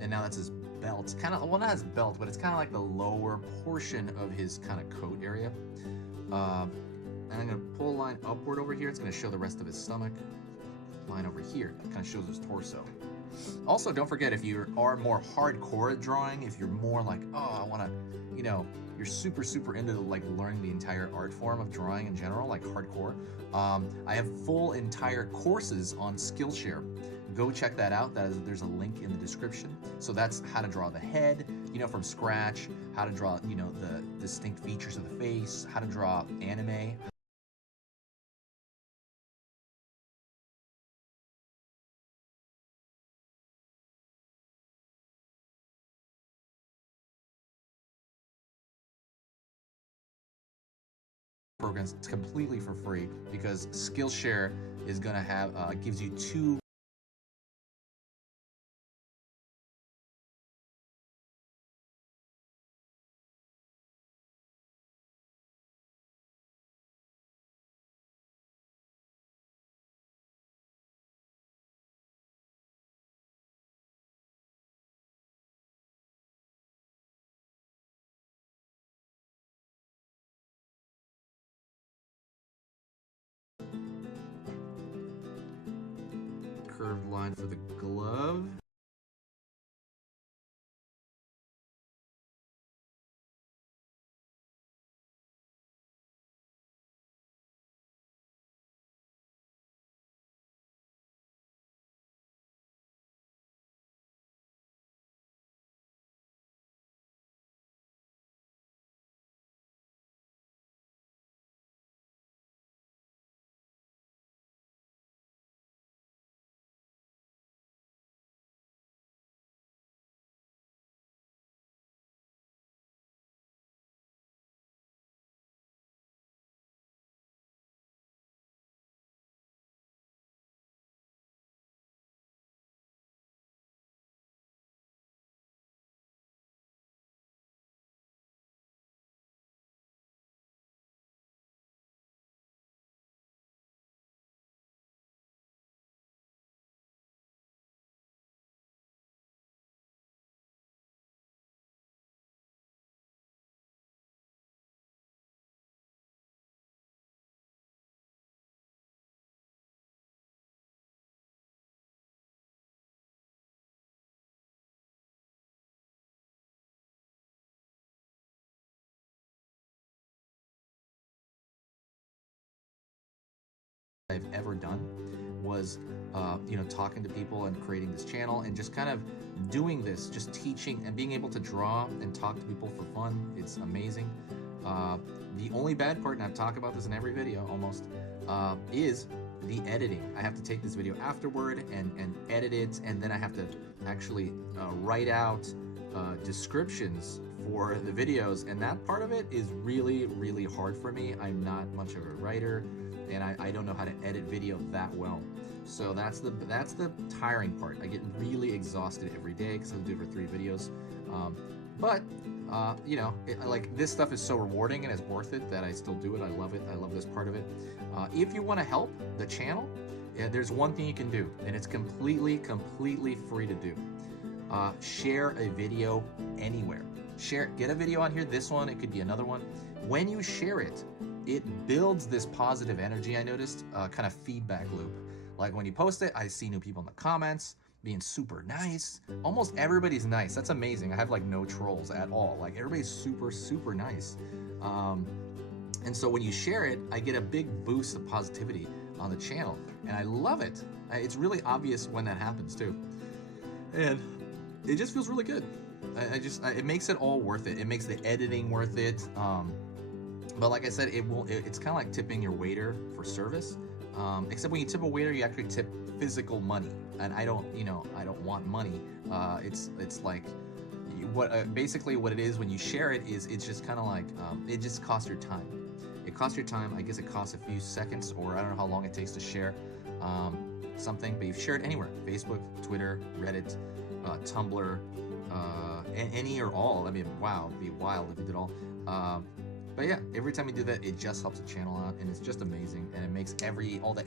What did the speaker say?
and now that's his belt. It's kind of, well, not his belt, but it's kind of like the lower portion of his kind of coat area. And I'm gonna pull a line upward over here. It's gonna show the rest of his stomach. Line over here, that kind of shows his torso. Also, don't forget, if you are more hardcore at drawing, if you're more like, oh, I wanna, you know, you're super into like learning the entire art form of drawing in general, like hardcore, I have full entire courses on Skillshare. Go check that out. There's a link in the description. So that's how to draw the head, you know, from scratch, how to draw, you know, the distinct features of the face, how to draw anime. Programs completely for free, because Skillshare is gonna have gives you 2 curved line for the glove. I've ever done was you know, talking to people and creating this channel and just kind of doing this, just teaching and being able to draw and talk to people for fun. It's amazing. The only bad part, and I've talked about this in every video almost, is the editing. I have to take this video afterward and edit it, and then I have to actually write out descriptions for the videos, and that part of it is really hard for me. I'm not much of a writer, and I don't know how to edit video that well. So that's the tiring part. I get really exhausted every day because I do it for 3 videos. But you know, like, this stuff is so rewarding and it's worth it that I still do it. I love it. I love this part of it. If you want to help the channel, there's one thing you can do, and it's completely free to do. Share a video anywhere. Get a video on here, this one, it could be another one. When you share it, it builds this positive energy, I noticed, kind of feedback loop. Like, when you post it, I see new people in the comments being super nice. Almost everybody's nice. That's amazing. I have like no trolls at all. Like, everybody's super nice. And so when you share it, I get a big boost of positivity on the channel, and I love it. It's really obvious when that happens too. And it just feels really good. It makes it all worth it. It makes the editing worth it. But like I said, it's kind of like tipping your waiter for service. Except when you tip a waiter, you actually tip physical money, and I don't want money. It's like basically what it is when you share it is, it's just kind of like it just costs your time. It costs your time. I guess it costs a few seconds, or I don't know how long it takes to share something, but you share it anywhere: Facebook, Twitter, Reddit, Tumblr, any or all. I mean, wow, it'd be wild if you did all. But yeah, every time you do that, it just helps the channel out, and it's just amazing, and it makes all the